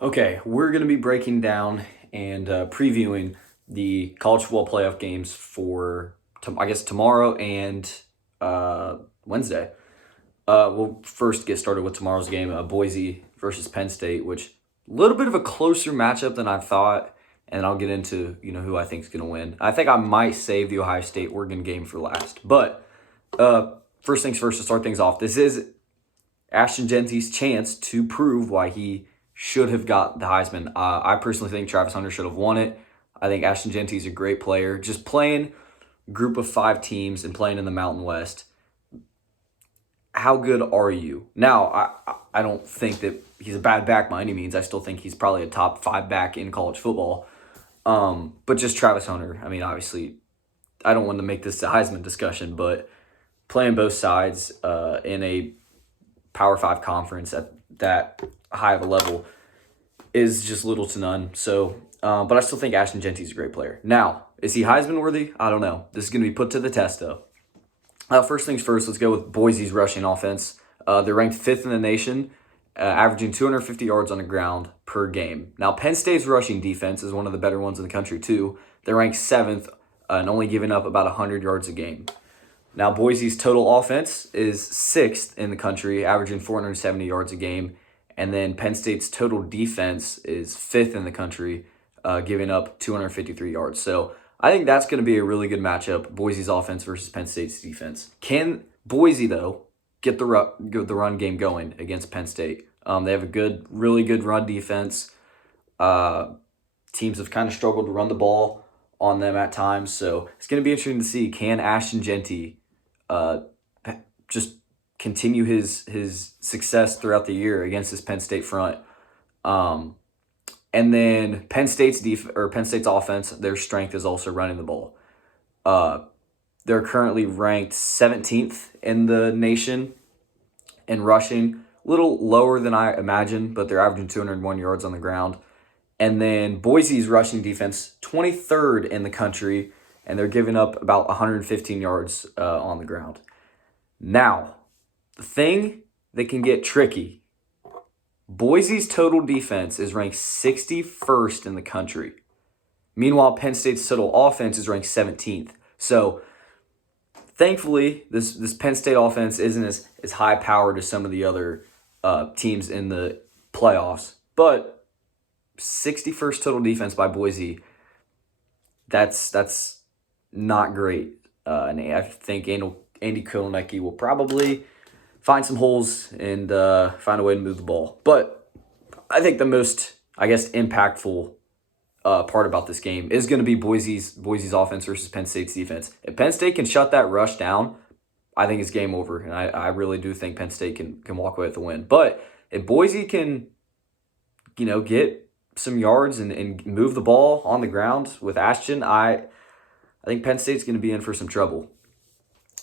Okay, we're going to be breaking down and previewing the college football playoff games for, I guess, tomorrow and Wednesday. We'll first get started with tomorrow's game, Boise versus Penn State, which a little bit of a closer matchup than I thought, and I'll get into who I think is going to win. I think I might save the Ohio State Oregon game for last, but first things first to start things off. This is Ashton Genty's chance to prove why he should have got the Heisman. I personally think Travis Hunter should have won it. I think Ashton Genty's a great player. Just playing group of 5 teams and playing in the Mountain West. How good are you? Now, I don't think that he's a bad back by any means. I still think he's probably a top 5 back in college football. But just Travis Hunter. I mean, obviously, I don't want to make this a Heisman discussion, but playing both sides in a Power 5 conference at that high of a level is just little to none. So, but I still think Ashton Genty's a great player. Now, is he Heisman worthy? I don't know. This is going to be put to the test, though. First things first, let's go with Boise's rushing offense. They're ranked 5th in the nation, averaging 250 yards on the ground per game. Now, Penn State's rushing defense is one of the better ones in the country, too. They're ranked 7th and only giving up about 100 yards a game. Now, Boise's total offense is 6th in the country, averaging 470 yards a game. And then Penn State's total defense is 5th in the country, giving up 253 yards. So I think that's going to be a really good matchup, Boise's offense versus Penn State's defense. Can Boise, though, get the run game going against Penn State? They have a really good run defense. Teams have kind of struggled to run the ball on them at times. So it's going to be interesting to see, can Ashton Genty just continue his success throughout the year against this Penn State front. And then Penn State's offense, their strength is also running the ball. They're currently ranked 17th in the nation in rushing, a little lower than I imagined, but they're averaging 201 yards on the ground. And then Boise's rushing defense, 23rd in the country, and they're giving up about 115 yards on the ground. Now, the thing that can get tricky, Boise's total defense is ranked 61st in the country. Meanwhile, Penn State's total offense is ranked 17th. So, thankfully, this Penn State offense isn't as high powered as some of the other teams in the playoffs. But 61st total defense by Boise, that's not great. And I think Andy Kotelnicki will probably find some holes and find a way to move the ball. But I think the most, impactful part about this game is going to be Boise's offense versus Penn State's defense. If Penn State can shut that rush down, I think it's game over. And I really do think Penn State can walk away with the win. But if Boise can, get some yards and move the ball on the ground with Ashton, I think Penn State's going to be in for some trouble.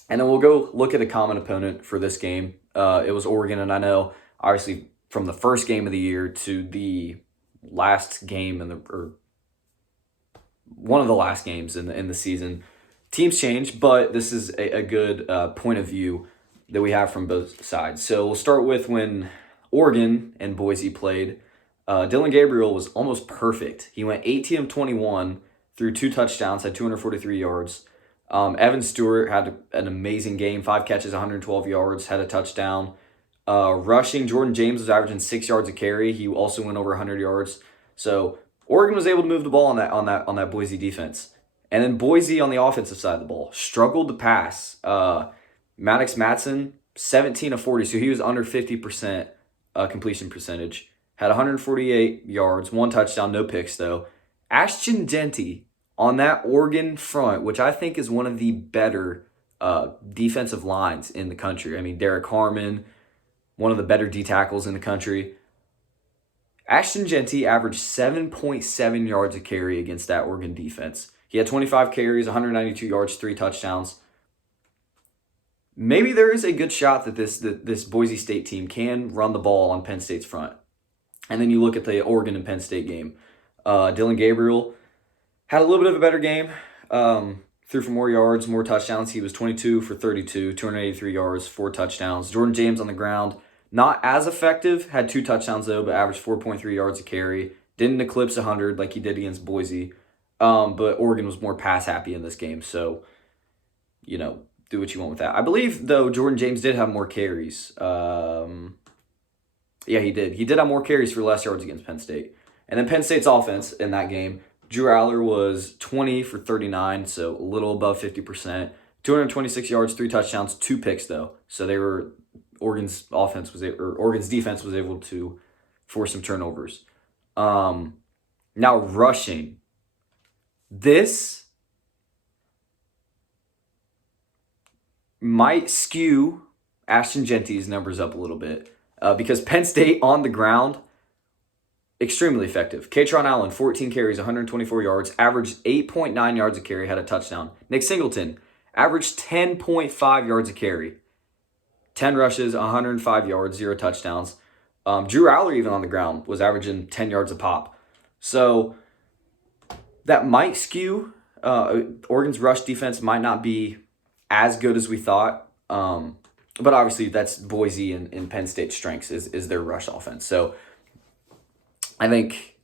And then we'll go look at a common opponent for this game. It was Oregon, and I know, obviously, from the first game of the year to the last game or one of the last games in the season, teams change, but this is a good point of view that we have from both sides. So we'll start with when Oregon and Boise played. Dylan Gabriel was almost perfect. He went 18 of 21 through 2 touchdowns, had 243 yards. Evan Stewart had an amazing game, 5 catches, 112 yards, had a touchdown. Rushing, Jordan James was averaging 6 yards a carry. He also went over 100 yards. So Oregon was able to move the ball on that Boise defense. And then Boise on the offensive side of the ball struggled to pass. Maddox Matson, 17 of 40, so he was under 50% completion percentage. Had 148 yards, 1 touchdown, no picks though. Ashton Genty on that Oregon front, which I think is one of the better defensive lines in the country. I mean, Derek Harmon, one of the better D tackles in the country. Ashton Genty averaged 7.7 yards a carry against that Oregon defense. He had 25 carries, 192 yards, 3 touchdowns. Maybe there is a good shot that this Boise State team can run the ball on Penn State's front. And then you look at the Oregon and Penn State game. Dylan Gabriel had a little bit of a better game. Threw for more yards, more touchdowns. He was 22 for 32, 283 yards, 4 touchdowns. Jordan James on the ground, Not as effective. Had 2 touchdowns though, but averaged 4.3 yards a carry. Didn't eclipse 100 like he did against Boise. But Oregon was more pass happy in this game, so do what you want with that. I believe though Jordan James did have more carries. Yeah, he did. He did have more carries for less yards against Penn State. And then Penn State's offense in that game, Drew Aller was 20 for 39, so a little above 50%. 226 yards, 3 touchdowns, 2 picks though. So Oregon's defense was able to force some turnovers. Now rushing. This might skew Ashton Genty's numbers up a little bit because Penn State on the ground, extremely effective. Katron Allen, 14 carries, 124 yards, averaged 8.9 yards a carry, had a touchdown. Nick Singleton, averaged 10.5 yards a carry. 10 rushes, 105 yards, 0 touchdowns. Drew Aller, even on the ground, was averaging 10 yards a pop. So that might skew. Oregon's rush defense might not be as good as we thought. But obviously, that's Boise and Penn State's strengths is their rush offense. So I think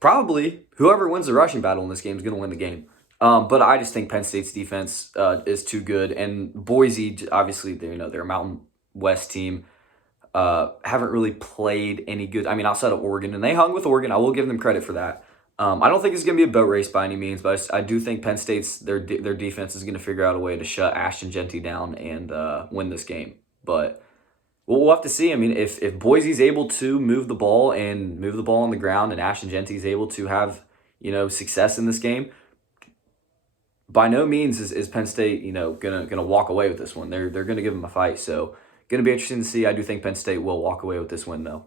probably whoever wins the rushing battle in this game is going to win the game. But I just think Penn State's defense is too good, and Boise, obviously, they're a Mountain West team. Haven't really played any good. I mean, outside of Oregon, and they hung with Oregon. I will give them credit for that. I don't think it's going to be a boat race by any means, but I do think Penn State's their defense is going to figure out a way to shut Ashton Genty down and win this game. But we'll have to see. I mean, if Boise's able to move the ball on the ground, and Ashton Genty's able to have success in this game, by no means is Penn State gonna walk away with this one. They're gonna give them a fight. So gonna be interesting to see. I do think Penn State will walk away with this win though.